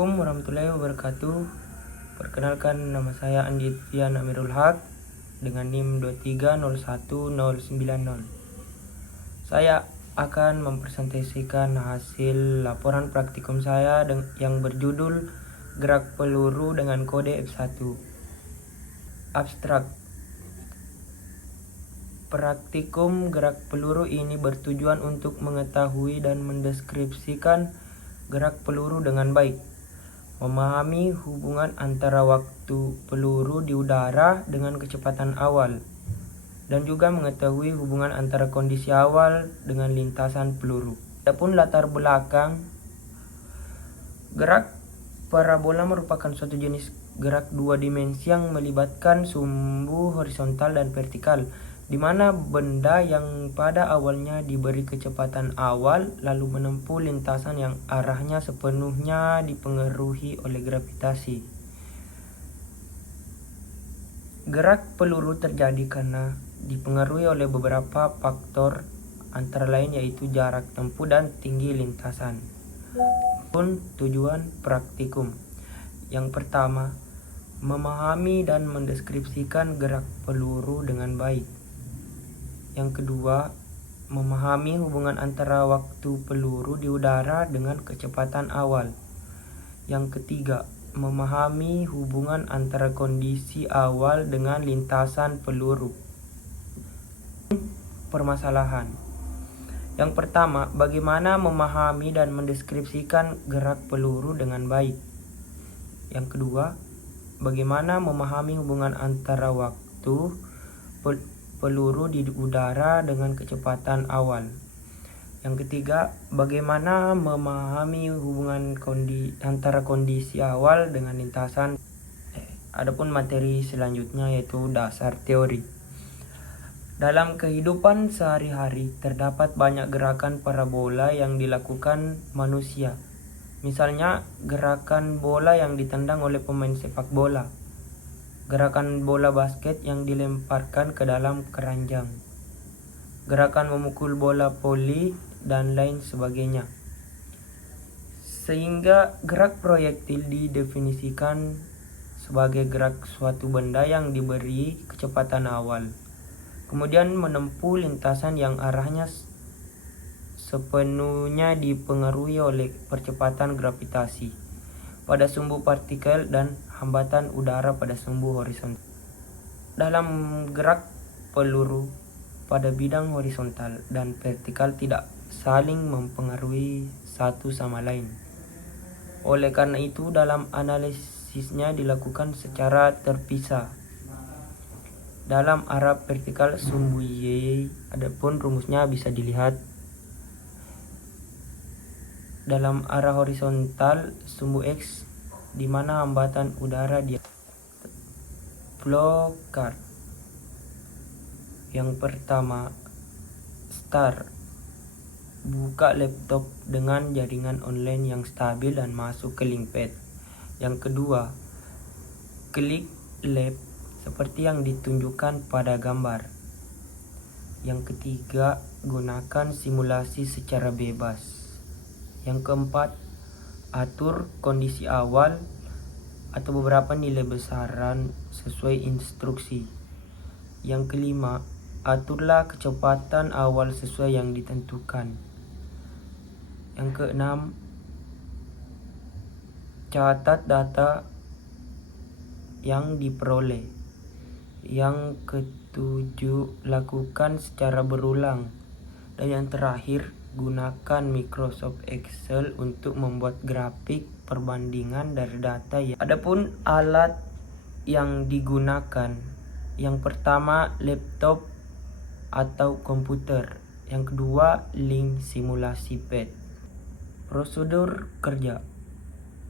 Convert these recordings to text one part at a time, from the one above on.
Assalamualaikum warahmatullahi wabarakatuh. Perkenalkan, nama saya Anditya Amirul Haq dengan NIM 2301090. Saya akan mempresentasikan hasil laporan praktikum saya yang berjudul Gerak Peluru dengan Kode F1. Abstrak. Praktikum gerak peluru ini bertujuan untuk mengetahui dan mendeskripsikan gerak peluru dengan baik, memahami hubungan antara waktu peluru di udara dengan kecepatan awal, dan juga mengetahui hubungan antara kondisi awal dengan lintasan peluru. Adapun latar belakang, gerak parabola merupakan suatu jenis gerak dua dimensi yang melibatkan sumbu horizontal dan vertikal, di mana benda yang pada awalnya diberi kecepatan awal lalu menempuh lintasan yang arahnya sepenuhnya dipengaruhi oleh gravitasi. Gerak peluru terjadi karena dipengaruhi oleh beberapa faktor, antara lain yaitu jarak tempuh dan tinggi lintasan. Tujuan praktikum yang pertama, memahami dan mendeskripsikan gerak peluru dengan baik. Yang kedua, memahami hubungan antara waktu peluru di udara dengan kecepatan awal. Yang ketiga, memahami hubungan antara kondisi awal dengan lintasan peluru. Permasalahan. Yang pertama, bagaimana memahami dan mendeskripsikan gerak peluru dengan baik. Yang kedua, bagaimana memahami hubungan antara waktu peluru di udara dengan kecepatan awal. Yang ketiga, bagaimana memahami hubungan antara kondisi awal dengan lintasan. Adapun materi selanjutnya yaitu dasar teori. Dalam kehidupan sehari-hari terdapat banyak gerakan parabola yang dilakukan manusia. Misalnya, gerakan bola yang ditendang oleh pemain sepak bola, gerakan bola basket yang dilemparkan ke dalam keranjang, gerakan memukul bola voli, dan lain sebagainya. Sehingga gerak proyektil didefinisikan sebagai gerak suatu benda yang diberi kecepatan awal, kemudian menempuh lintasan yang arahnya sepenuhnya dipengaruhi oleh percepatan gravitasi pada sumbu partikel dan hambatan udara pada sumbu horizontal. Dalam gerak peluru pada bidang horizontal dan vertikal tidak saling mempengaruhi satu sama lain. Oleh karena itu, dalam analisisnya dilakukan secara terpisah. Dalam arah vertikal sumbu Y, adapun rumusnya bisa dilihat. Dalam arah horizontal sumbu X, di mana hambatan udara dia. Flowchart. Yang pertama, start. Buka laptop dengan jaringan online yang stabil dan masuk ke link pad. Yang kedua, klik lab seperti yang ditunjukkan pada gambar. Yang ketiga, gunakan simulasi secara bebas. Yang keempat, atur kondisi awal atau beberapa nilai besaran sesuai instruksi. Yang kelima, aturlah kecepatan awal sesuai yang ditentukan. Yang keenam, catat data yang diperoleh. Yang ketujuh, lakukan secara berulang. Dan yang terakhir, gunakan Microsoft Excel untuk membuat grafik perbandingan dari data ya. Adapun alat yang digunakan, yang pertama laptop atau komputer, yang kedua link simulasi pad. Prosedur kerja.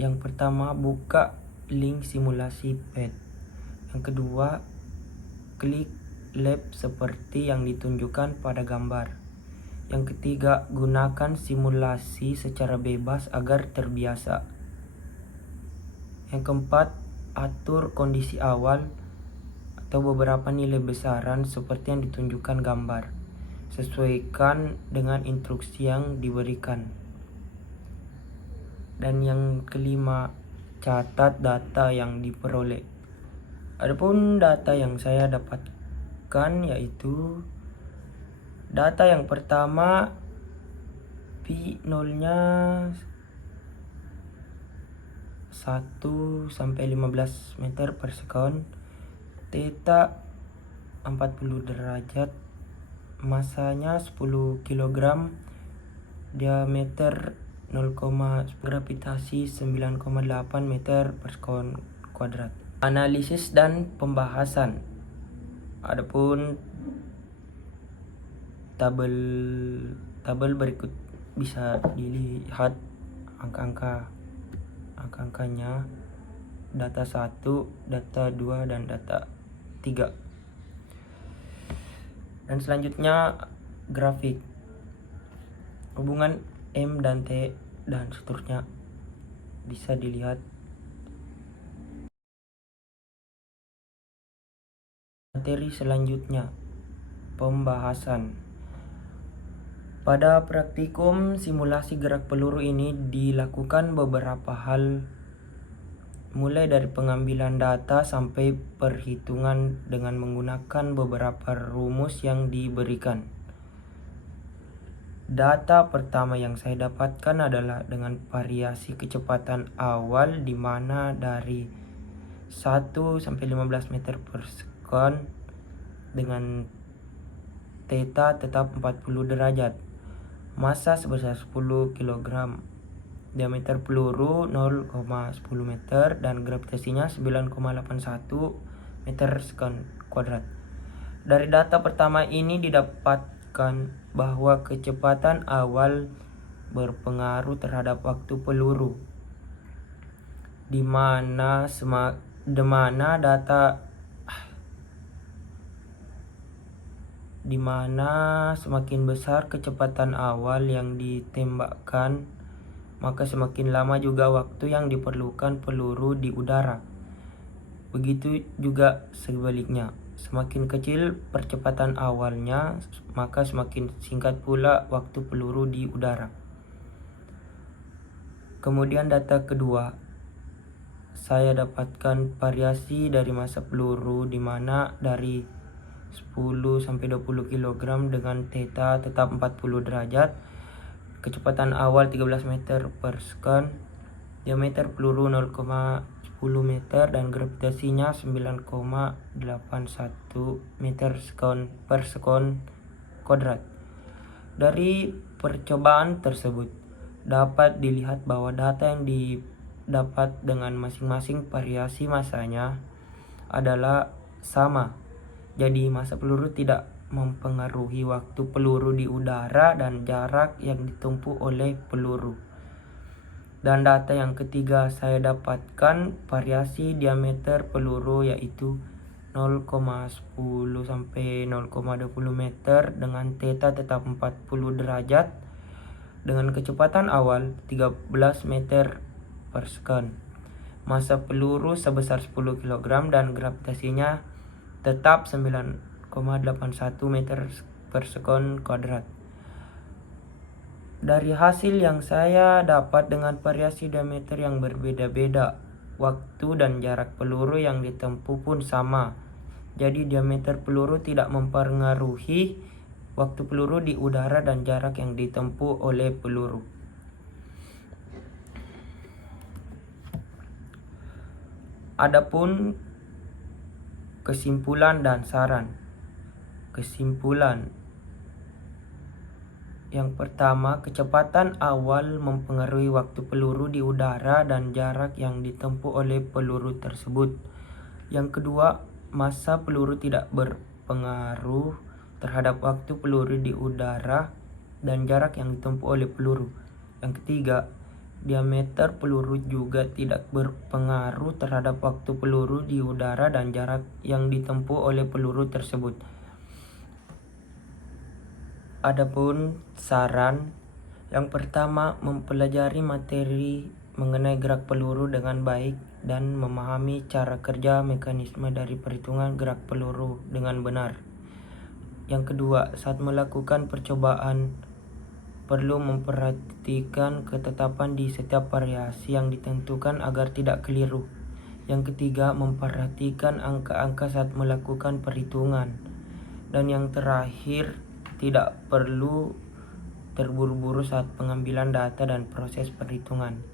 Yang pertama, buka link simulasi pad. Yang kedua, klik lab seperti yang ditunjukkan pada gambar. Yang ketiga, gunakan simulasi secara bebas agar terbiasa. Yang keempat, atur kondisi awal atau beberapa nilai besaran seperti yang ditunjukkan gambar. Sesuaikan dengan instruksi yang diberikan. Dan yang kelima, catat data yang diperoleh. Adapun data yang saya dapatkan yaitu data yang pertama, P0 nya 1 sampai 15 meter per sekon, theta 40 derajat, masanya 10 kg, diameter 0, gravitasi 9,8 meter per sekon kuadrat. Analisis dan pembahasan. Adapun tabel berikut bisa dilihat angka-angkanya, data 1, data 2, dan data 3. Dan selanjutnya grafik. Hubungan M dan T dan seterusnya bisa dilihat. Materi selanjutnya, pembahasan. Pada praktikum simulasi gerak peluru ini dilakukan beberapa hal, mulai dari pengambilan data sampai perhitungan dengan menggunakan beberapa rumus yang diberikan. Data pertama yang saya dapatkan adalah dengan variasi kecepatan awal di mana dari 1 sampai 15 meter per sekon dengan theta tetap 40 derajat. Massa sebesar 10 kg. Diameter peluru 0,10 meter dan gravitasinya 9,81 meter sekon kuadrat. Dari data pertama ini didapatkan bahwa kecepatan awal berpengaruh terhadap waktu peluru, di mana semakin besar kecepatan awal yang ditembakkan, maka semakin lama juga waktu yang diperlukan peluru di udara. Begitu juga sebaliknya, semakin kecil percepatan awalnya, maka semakin singkat pula waktu peluru di udara. Kemudian data kedua, saya dapatkan variasi dari massa peluru di mana dari 10 sampai 20 kg dengan theta tetap 40 derajat, kecepatan awal 13 meter per sekon, diameter peluru 0,10 meter dan gravitasinya 9,81 meter per sekon kuadrat. Dari percobaan tersebut dapat dilihat bahwa data yang didapat dengan masing-masing variasi massanya adalah sama. Jadi massa peluru tidak mempengaruhi waktu peluru di udara dan jarak yang ditempuh oleh peluru. Dan data yang ketiga saya dapatkan variasi diameter peluru yaitu 0,10 sampai 0,20 meter dengan theta tetap 40 derajat dengan kecepatan awal 13 meter per sekon. Massa peluru sebesar 10 kg dan gravitasinya tetap 9,81 meter per sekon kuadrat. Dari hasil yang saya dapat dengan variasi diameter yang berbeda-beda, waktu dan jarak peluru yang ditempuh pun sama. Jadi diameter peluru tidak mempengaruhi waktu peluru di udara dan jarak yang ditempuh oleh peluru. Adapun kesimpulan dan saran. Kesimpulan. Yang pertama, kecepatan awal mempengaruhi waktu peluru di udara dan jarak yang ditempuh oleh peluru tersebut. Yang kedua, massa peluru tidak berpengaruh terhadap waktu peluru di udara dan jarak yang ditempuh oleh peluru. Yang ketiga, diameter peluru juga tidak berpengaruh terhadap waktu peluru di udara dan jarak yang ditempuh oleh peluru tersebut. Adapun saran, yang pertama, mempelajari materi mengenai gerak peluru dengan baik dan memahami cara kerja mekanisme dari perhitungan gerak peluru dengan benar. Yang kedua, saat melakukan percobaan perlu memperhatikan ketetapan di setiap variasi yang ditentukan agar tidak keliru. Yang ketiga, memperhatikan angka-angka saat melakukan perhitungan. Dan yang terakhir, tidak perlu terburu-buru saat pengambilan data dan proses perhitungan.